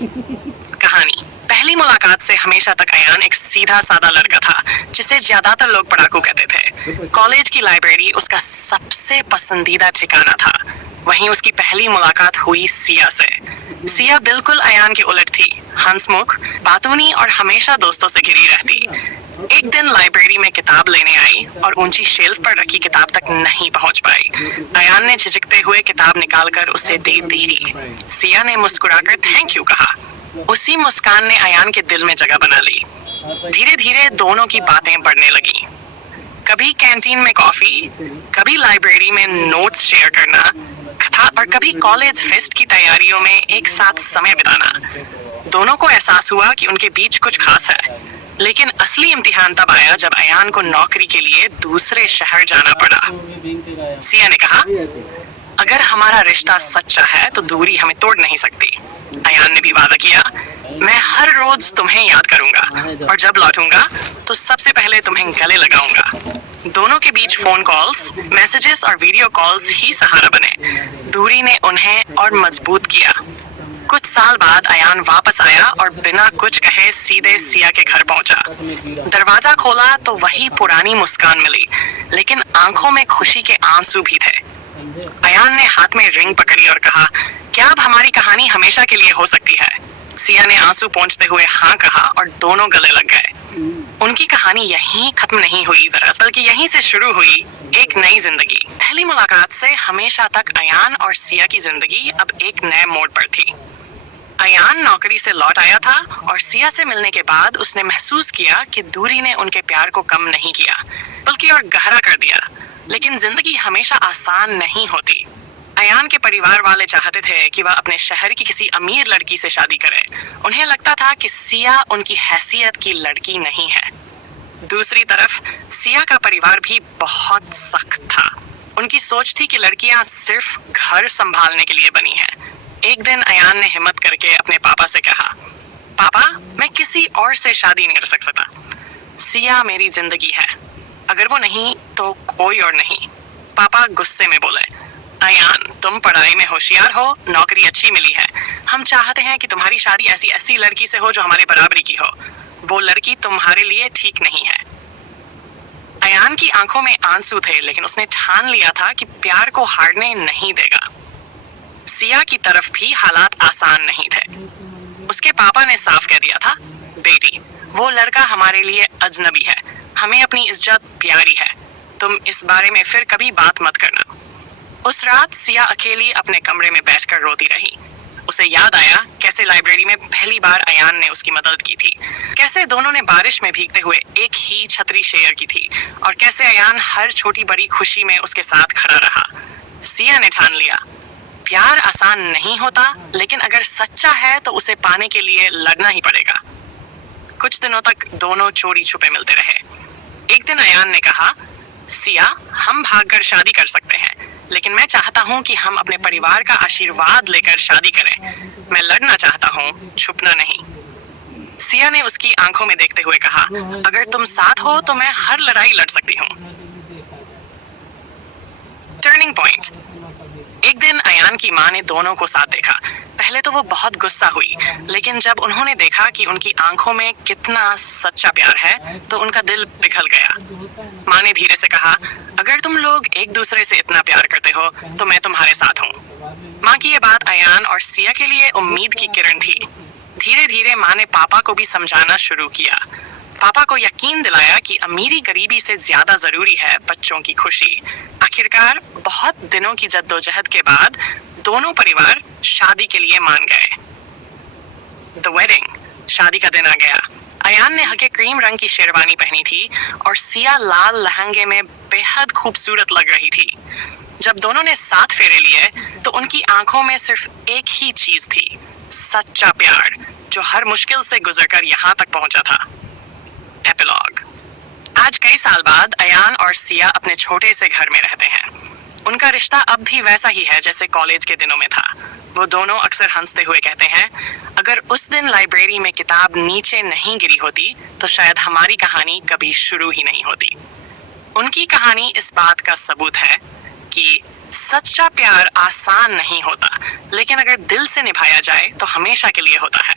कहानी। पहली मुलाकात से हमेशा तक अयान एक सीधा साधा लड़का था जिसे ज्यादातर लोग पढ़ाकू कहते थे। कॉलेज की लाइब्रेरी उसका सबसे पसंदीदा ठिकाना था। वहीं उसकी पहली मुलाकात हुई सिया से। सिया बिल्कुल अयान के उलट थी, हंसमुख, बातूनी और हमेशा दोस्तों से घिरी रहती। एक दिन लाइब्रेरी में किताब लेने आई और ऊंची शेल्फ पर रखी किताब तक नहीं पहुंच पाई। अयान ने झिझकते हुए किताब निकालकर उसे दे दी। सिया ने मुस्कुराकर थैंक यू कहा। उसी मुस्कान ने अयान के दिल में जगह बना ली। धीरे धीरे दोनों की बातें बढ़ने लगी। कभी कैंटीन में कॉफी, कभी लाइब्रेरी में नोट्स शेयर करना था और कभी कॉलेज फेस्ट की तैयारियों में एक साथ समय बिताना। दोनों को एहसास हुआ कि उनके बीच कुछ खास है। लेकिन असली इम्तिहान तब आया जब अयान को नौकरी के लिए दूसरे शहर जाना पड़ा। सिया ने कहा, अगर हमारा रिश्ता सच्चा है तो दूरी हमें तोड़ नहीं सकती। अयान ने भी वादा किया, मैं हर रोज तुम्हें याद करूंगा और जब लौटूंगा तो सबसे पहले तुम्हें गले लगाऊंगा। दोनों के बीच फोन कॉल्स, मैसेजेस और वीडियो कॉल्स ही सहारा बने। दूरी ने उन्हें और मजबूत किया। कुछ साल बाद अयान वापस आया और बिना कुछ कहे सीधे सिया के घर पहुंचा। दरवाजा खोला तो वही पुरानी मुस्कान मिली, लेकिन आंखों में खुशी के आंसू भी थे। अयान ने हाथ में रिंग पकड़ी और कहा, क्या अब हमारी कहानी हमेशा के लिए हो सकती है? सिया ने आंसू पोंछते हुए हाँ कहा और दोनों गले लग गए। उनकी कहानी यहीं खत्म नहीं हुई दरअसल, बल्कि यहीं से शुरू हुई एक नई जिंदगी। पहली मुलाकात से हमेशा तक अयान और सिया की जिंदगी अब एक नए मोड़ पर थी। अयान नौकरी से लौट आया था और सिया से मिलने के बाद उसने महसूस किया कि दूरी ने उनके प्यार को कम नहीं किया, बल्कि और गहरा कर दिया। लेकिन जिंदगी हमेशा आसान नहीं होती। अयान के परिवार वाले चाहते थे कि वह अपने शहर की किसी अमीर लड़की से शादी करे। उन्हें लगता था कि सिया उनकी हैसियत की लड़की नहीं है। दूसरी तरफ सिया का परिवार भी बहुत सख्त था। उनकी सोच थी कि लड़कियां सिर्फ घर संभालने के लिए बनी हैं। एक दिन अयान ने हिम्मत करके अपने पापा से कहा, पापा, मैं किसी और से शादी नहीं कर सकता। सिया मेरी जिंदगी है, अगर वो नहीं तो कोई और नहीं। पापा गुस्से में बोले, अयान, तुम पढ़ाई में होशियार हो, नौकरी अच्छी मिली है। हम चाहते हैं कि तुम्हारी शादी ऐसी लड़की से हो जो हमारे बराबरी की हो। वो लड़की तुम्हारे लिए ठीक नहीं है। अयान की आंखों में आंसू थे, लेकिन उसने ठान लिया था कि प्यार को हारने नहीं देगा। सिया की तरफ भी हालात आसान नहीं थे। उसके पापा ने साफ कह दिया था, बेटी, वो लड़का हमारे लिए अजनबी है। हमें अपनी इज्जत प्यारी है। तुम इस बारे में फिर कभी बात मत करना। उस रात सिया अकेली अपने कमरे में बैठकर रोती रही। उसे याद आया कैसे लाइब्रेरी में पहली बार अयान ने उसकी मदद की थी, कैसे दोनों ने बारिश में भीगते हुए एक ही छतरी शेयर की थी और कैसे अयान हर छोटी बड़ी खुशी में उसके साथ खड़ा रहा। सिया ने ठान लिया, प्यार आसान नहीं होता, लेकिन अगर सच्चा है तो उसे पाने के लिए लड़ना ही पड़ेगा। कुछ दिनों तक दोनों चोरी छुपे मिलते रहे। एक दिन अयान ने कहा, सिया, हम भागकर शादी कर सकते हैं, लेकिन मैं चाहता हूँ कि हम अपने परिवार का आशीर्वाद लेकर शादी करें। मैं लड़ना चाहता हूँ, छुपना नहीं। सिया ने उसकी आंखों में देखते हुए कहा, अगर तुम साथ हो तो मैं हर लड़ाई लड़ सकती हूँ। Turning point. एक दिन अयान की माँ ने दोनों को साथ देखा। पहले तो वो बहुत गुस्सा हुई, लेकिन जब उन्होंने देखा कि उनकी आंखों में कितना सच्चा प्यार है तो उनका दिल पिघल गया। माँ ने धीरे से कहा, अगर तुम लोग एक दूसरे से इतना प्यार करते हो तो मैं तुम्हारे साथ हूँ। माँ की ये बात अयान और सिया के लिए उम्मीद की किरण थी। धीरे धीरे माँ ने पापा को भी समझाना शुरू किया। पापा को यकीन दिलाया कि अमीरी गरीबी से ज्यादा जरूरी है बच्चों की खुशी। आखिरकार बहुत दिनों की जद्दोजहद के बाद दोनों परिवार शादी के लिए मान गए। द वेडिंग, शादी का दिन आ गया। अयान ने हल्के क्रीम रंग की शेरवानी पहनी थी और सिया लाल लहंगे में बेहद खूबसूरत लग रही थी। जब दोनों ने साथ फेरे लिए तो उनकी आंखों में सिर्फ एक ही चीज थी, सच्चा प्यार, जो हर मुश्किल से गुजरकर यहाँ तक पहुंचा था। एपिलॉग। आज कई साल बाद अयान और सिया अपने छोटे से घर में रहते हैं। उनका रिश्ता अब भी वैसा ही है जैसे कॉलेज के दिनों में था। वो दोनों अक्सर हंसते हुए कहते हैं, अगर उस दिन लाइब्रेरी में किताब नीचे नहीं गिरी होती तो शायद हमारी कहानी कभी शुरू ही नहीं होती। उनकी कहानी इस बात का सबूत है कि सच्चा प्यार आसान नहीं होता, लेकिन अगर दिल से निभाया जाए तो हमेशा के लिए होता है।